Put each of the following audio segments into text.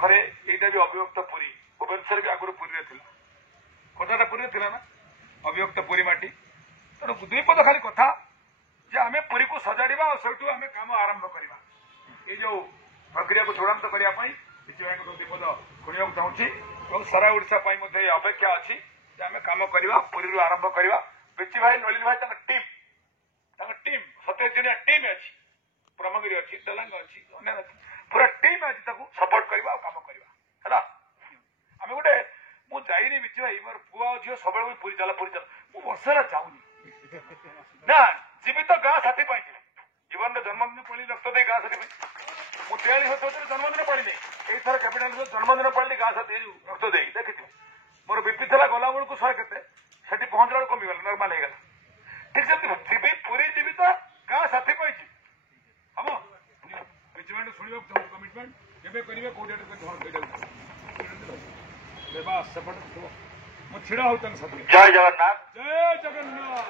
ପାଖରେ ଏଇଟା ବି ଅବିଭକ୍ତ ପୁରୀ ଭୁବନେଶ୍ୱର ବି ଆଗରୁ ପୁରୀରେ ଥିଲା ଖୋର୍ଦ୍ଧାଟା ପୁରୀରେ ଥିଲା ନା ଅବିଭକ୍ତ ପୁରୀ ମାଟି ତେଣୁ ଦୁଇ ପଦ ଖାଲି କଥା ଯେ ଆମେ ପୁରୀକୁ ସଜାଡ଼ିବା ଆଉ ସେଇଠୁ ଆମେ କାମ ଆରମ୍ଭ କରିବା ଏଇ ଯୋଉ ପ୍ରକ୍ରିୟାକୁ ଚୂଡ଼ାନ୍ତ କରିବା ପାଇଁ ବିଜୁ ଭାଇଙ୍କ ଦୁଇ ପଦ ଶୁଣିବାକୁ ଚାହୁଁଛି ଏବଂ ସାରା ଓଡ଼ିଶା ପାଇଁ ମଧ୍ୟ ଏ ଅପେକ୍ଷା ଅଛି ଯେ ଆମେ କାମ କରିବା ପୁରୀରୁ ଆରମ୍ଭ କରିବା ବିଜୁ ଭାଇ ନଳିନ ଭାଇ ତାଙ୍କ ଟିମ୍ 27 ଜଣିଆ ଟିମ୍ ଅଛି ବ୍ରହ୍ମଗିରି ଅଛି ତେଲେଙ୍ଗ ଅଛି ଅନ୍ୟାନ୍ୟ ଅଛି ପୁରା ଟିମ୍ ଅଛି ତାକୁ ସପୋର୍ଟ କରିବା ଆଉ କାମ କରିବା ହେଲା ଆମେ ଗୋଟେ ମୁଁ ଯାଇନି ବିଜୁ ଭାଇ ମୋର ପୁଅ ଆଉ ଝିଅ ସବୁବେଳେ ପୁରୀ ଚାଲ ମୁଁ ବର୍ଷରେ ଯାଉନି ନା ଯିବି ତ ଗାଁ ସାଥୀ ପାଇଁ ଯିବି ଜୀବନରେ ଜନ୍ମଦିନ ପଳି ରକ୍ତ ଦେଇ ଗାଁ ସାଥୀ ପାଇଁ ମୁଁ 43 ବର୍ଷରେ ଜନ୍ମଦିନ ପଳିନି ଏଇଥର କ୍ୟାପିଟାଲ ଜନ୍ମଦିନ ପଳିଲି ଗାଁ ସାଥୀ ରକ୍ତ ଦେଇ ଦେଖିଥିବି ମୋର ବିପି ଥିଲା ଗଲା ବେଳକୁ 100 କେତେ ସେଠି ପହଞ୍ଚିଲା ବେଳକୁ କମିଗଲା ନର୍ମାଲ ହେଇଗଲା ଠିକ ସେମିତି ଯିବି ପୁରୀ ଯିବି ତ ଗାଁ ସାଥୀ ପାଇଁ ଯିବି ହବ ରେଜିମେଣ୍ଟ ଶୁଣିବାକୁ ଚାହୁଁଛୁ କମିଟମେଣ୍ଟ କେବେ କରିବେ କୋଉ ଡେଟ୍ ସେପଟେ ମୁଁ ଛିଡ଼ା ହଉ ତାଙ୍କ ସାଥୀ जय जगन्नाथ ଜୟ ଜଗନ୍ନାଥ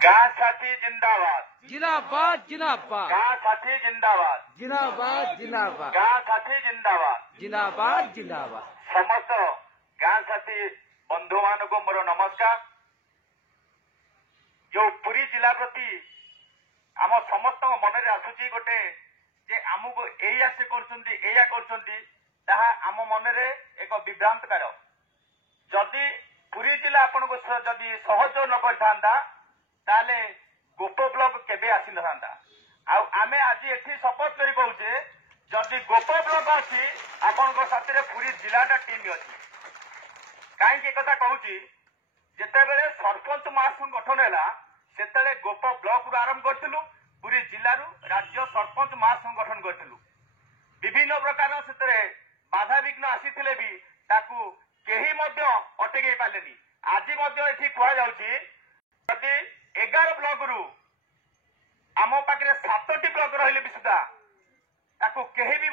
गाँ साथी जिंदाबाद जिंदाबाद जिंदाबाद गाँ साथी जिंदाबाद जिंदाबाद जिंदाबाद गाँ साथी जिंदाबाद जिंदाबाद जिंदाबाद समस्त गाँ साथी बंधु मान को मोर नमस्कार जो पुरी जिला प्रति आम समस्त मन में आसुची गोटे जे आमको एया से कर आम मन में एक विभ्रांतकार जदि पुरी जिला आपन जदि सहयोग न करता गोप ब्लॉक केबे आसी न आम आज एठी शपथ कर कहूचे जदि गोप ब्लॉक अच्छी आपण साथी पुरी जिलाटा टीम अच्छी कहीं कथा कहूँ जितेबले सरपंच महासंघ गठन है से गोप ब्लॉक रू आरंभ करूँ पुरी जिलू राज्य सरपंच महासंघ गठन करूँ विभिन्न प्रकार से बाधा विघ्न आसी भी केही अटके पारे आज कहुदी 11 ब्लॉक रू आम पाखे 7टी ब्लॉक रही भी सुधा केही भी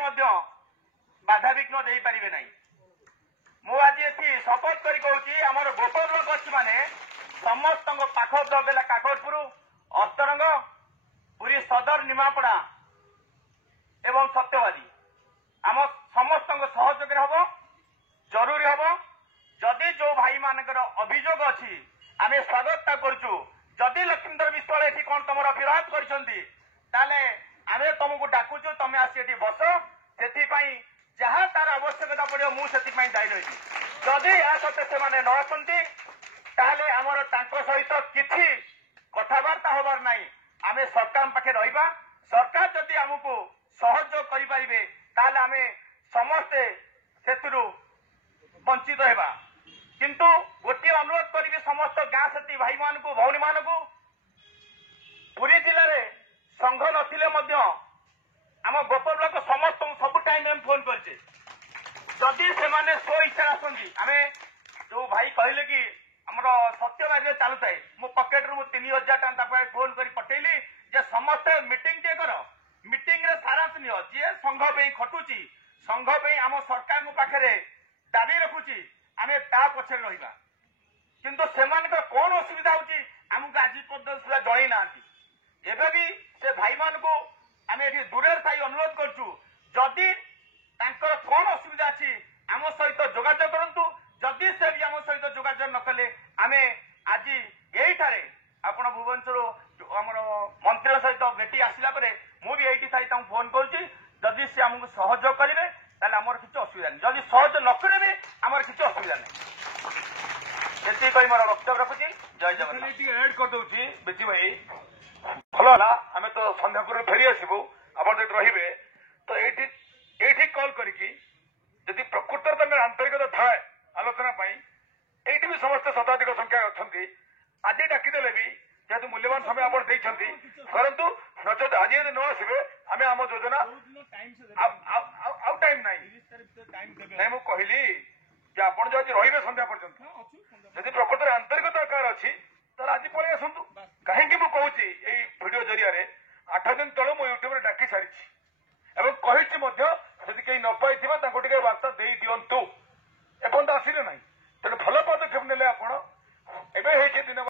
बाधा विघ्न दे पारे ना मु आज ये शपथ कर कहूँ आमर गोप ब्लॉक अच्छी माने समस्त पाख ब्लॉक है काकटपुर अस्तरंग पुरी सदर निमापड़ा एवं सत्यवादी आम समस्त सहयोग हम जरूरी हम जदि जो भाई मानकर अभियोग अच्छी आम स्वागत करुचु जदि लक्ष्मीधर विश्वाल ये कौन तुम विरोध कर तुमको डाकुचु तुम आसी बस से जहाँ तार आवश्यकता पड़ो मुझे दायी रही जदि या सत्ते से न आसती आमर सहित किसी कथबार्ता हबार ना आम सरकार पाखे रहा सरकार जदि आमको सहयोग करें आम समस्ते से वंचित होगा किंतु गोटे अनुरोध करी समस्त गाँ साथी भाई मान को भौणी मान को पुरी जिले में संघ नथिले आम गोप ब्लॉक समस्त सब टाइम फोन करछे जदि से स्व इच्छा आसती आम जो भाई कहले कि आमर सत्यवादी चालू थाए मो पकेट रू 3000 टका फोन कर पठेली जे समस्ते मीटिंग टे कर मीटिंग रे सारांश नियो जी संघ पे खटुची संघ पे आम सरकार पाखे दाबी रखुची आम ता पछे रहिबा किंतु सेमानकर कौन असुविधा होची हमको आज पर्यंत सुधा जणई ना एबे भी से भाई मान को आम ये दूर थाई अनुरोध करछु जदि तांकर कौन असुविधा अच्छी आम सहित जोगाजोग करंतु जदि से भी आम सहित जोगाजोग न कले आम आज यही आपण भुवनेश्वर आमर मंत्री सहित भेटी आसला मु भी यही थाई फोन करुच्ची जदि से आमको सहयोग करेंगे आमर किसी असुविधा नहीं जदि सहयोग न करेंगे आमर किसी असुविधा नहीं ये कही मोर वक्तव्य रखुची जय जगन्नाथ एड कर दूची बेची भाई भल है आम तो सन्ध्यापुर फेरी आसबू आप रे तो ये कल करके जदि प्रकृत आंतरिकता थाए आलोचना ये भी समस्त शताधिक संख्या अच्छा आज डाकिदेले भी जेहेतु मूल्यवान समय आप करंतु नचेत आज यदि न आसबे आम आम योजना आउ टाइम ना मु कहली आप रही सन्ध्या पर्यंत जदि प्रकृत आंतरिकता कार अच्छी आज पलि आसतु कहीं